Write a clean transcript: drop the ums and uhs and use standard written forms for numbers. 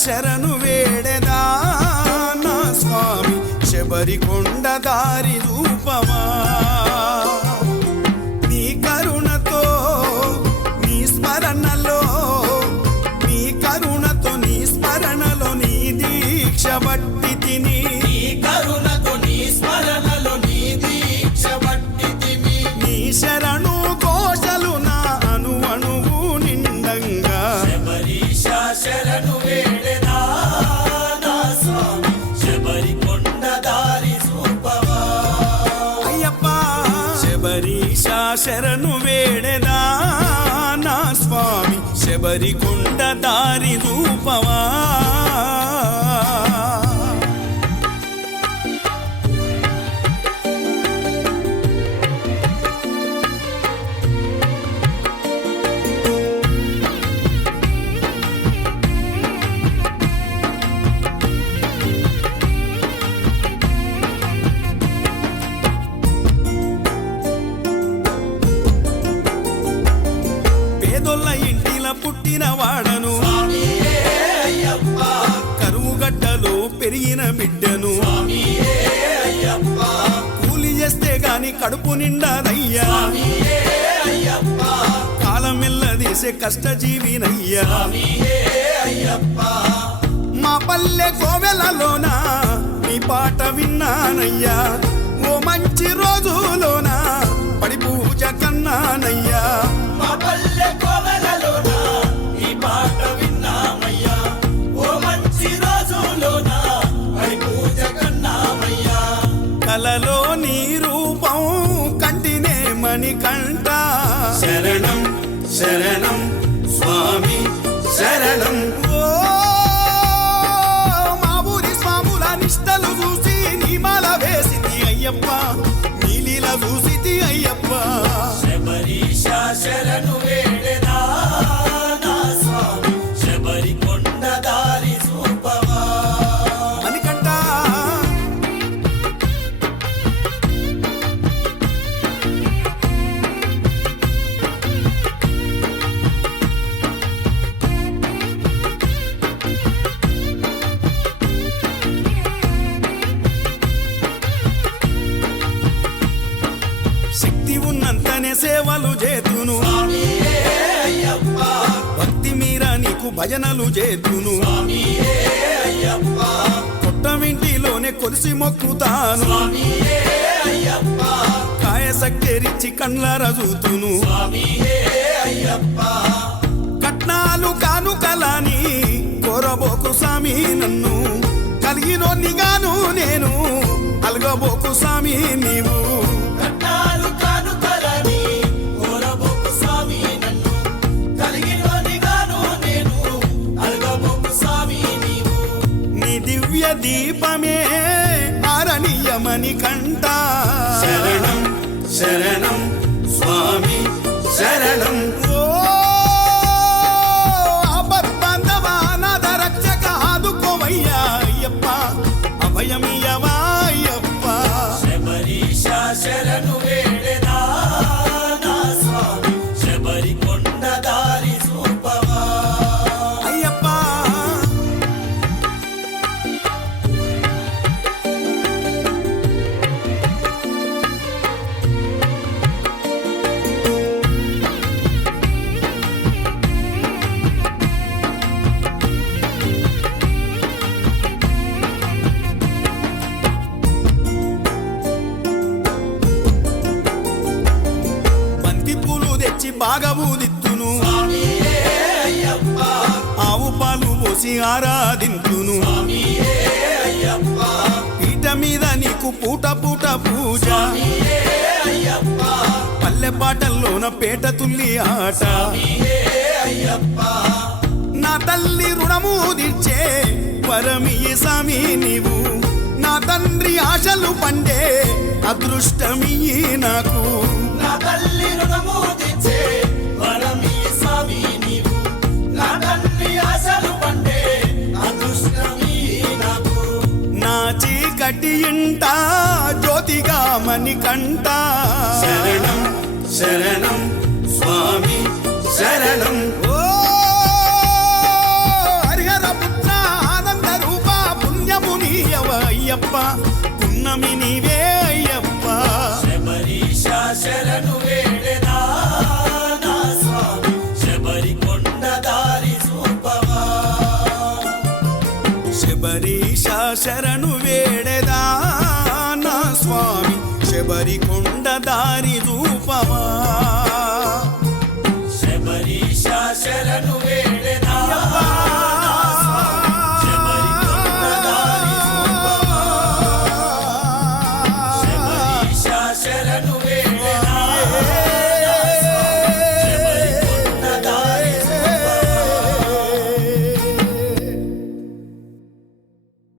శరణు వేడెదా నా స్వామి శబరికొండ దారి రూపమా నీ కరుణతో నీ స్మరణలో నీ కరుణతో నీ స్మరణలో నీ దీక్ష బట్టి తిని కరుణతో నీ స్మరణలో నీ దీక్ష బట్టి తిని నీ శరణు కోశలు నా అణువు నిండంగా శబరీశ శరణు వేడెదా నా స్వామి శబరికొండ దారి రూపమా అయ్యప్ప శబరీశ శరణు వేడెదా నా స్వామి శబరికొండ దారి రూపమా పేదొల్ల ఇంటిల పుట్టిన వాడను స్వామియే అయ్యప్ప కరువు గడ్డలో పెరిగిన బిడ్డను స్వామియే అయ్యప్ప కూలి చేస్తే గాని కడుపు నిండాదయ్యా స్వామియే అయ్యప్ప కాలమెల్లదీసే కష్టజీవినయ్యా స్వామియే అయ్యప్ప మా పల్లె కోవెలలోన నీ పాట విన్నానయ్యా ఓ మంచి రోజులోన పడి పూజ కన్నానయ్యా మా పల్లె కోవెలలోన ఈ పాట విన్నామయ్యా ఓ మంచి రోజులోన పడి పూజ కన్నామయ్యా కలలో నీ రూపం కంటినే మణికంఠ శరణం శరణం స్వామి శరణం ఓ మా ఊరి స్వాముల నిష్టలు చూసి నీ మాల వేసింది అయ్యప్ప నీలీల చూసితి అయ్యప్ప శబరీశ శరణు వేడెదా నా స్వామి శబరికొండ దారి రూపమా మణికంఠ శక్తి ఉన్నంతనే సేవలు చేతును స్వామియే అయ్యప్ప భక్తి మీర నీకు భజనలు చేతును స్వామియే అయ్యప్ప పుట్టమింటిలోనే కొలిసి మొక్కుతాను స్వామియే అయ్యప్ప కాయ సక్కెరిచ్చి కండ్లార చూతును స్వామియే అయ్యప్ప కట్నాలు కానుకలాని కోరబోకు స్వామి నన్ను కలిగినోనిగాను నేను అలగబోకు స్వామి నీవు కట్నాలు కానుకలని కోరబోకు స్వామి నన్ను కలిగినోనిగాను నేను అలగబోకు స్వామి నీవు నీ దివ్య దీపమే ఆరణీయమని కంట శరణం శరణం స్వామి శరణం ఓ ఆపద్బాంధవానాథ రక్షక ఆదుకోవయ్యా అయ్యప్ప అభయమియవా అయ్యప్ప శబరీశ శరణు వేడెదా నా స్వామి శబరికొండ దారి రూపమా అయ్యప్ప బంతి పూలు తెచ్చి బాగా ఊదిత్తును స్వామియే అయ్యప్ప ఆవు పాలు పోసి ఆరాధింతును స్వామియే అయ్యప్ప పీట మీద నీకు పూట పూట పూజ స్వామియే అయ్యప్ప పల్లె పాటల్లోన పేట తుల్లి ఆట స్వామియే అయ్యప్ప నా తల్లి రుణము తీర్చే వరమియ్యి స్వామి నీవు నా తండ్రి ఆశలు పండే అదృష్టమియ్యి నాకు నా తల్లి రుణము తీర్చే వరమీ స్వామి నీవు నా తండ్రి ఆశలు పండే అదృష్టమీ నాకు నా చీకటి ఇంట జ్యోతిగా మణికంఠ శరణం శరణం స్వామి శరణం ఓ హరిహర పుత్ర తీయవ అయ్యప్ప పున్నమి నీవే అయ్యప్ప శబరీశ శరణు వేడెదా నా స్వామి శబరి కొండ దారి చూపవా శబరీశ శరణు వేడెదా నా స్వామి శబరి కొండ దారి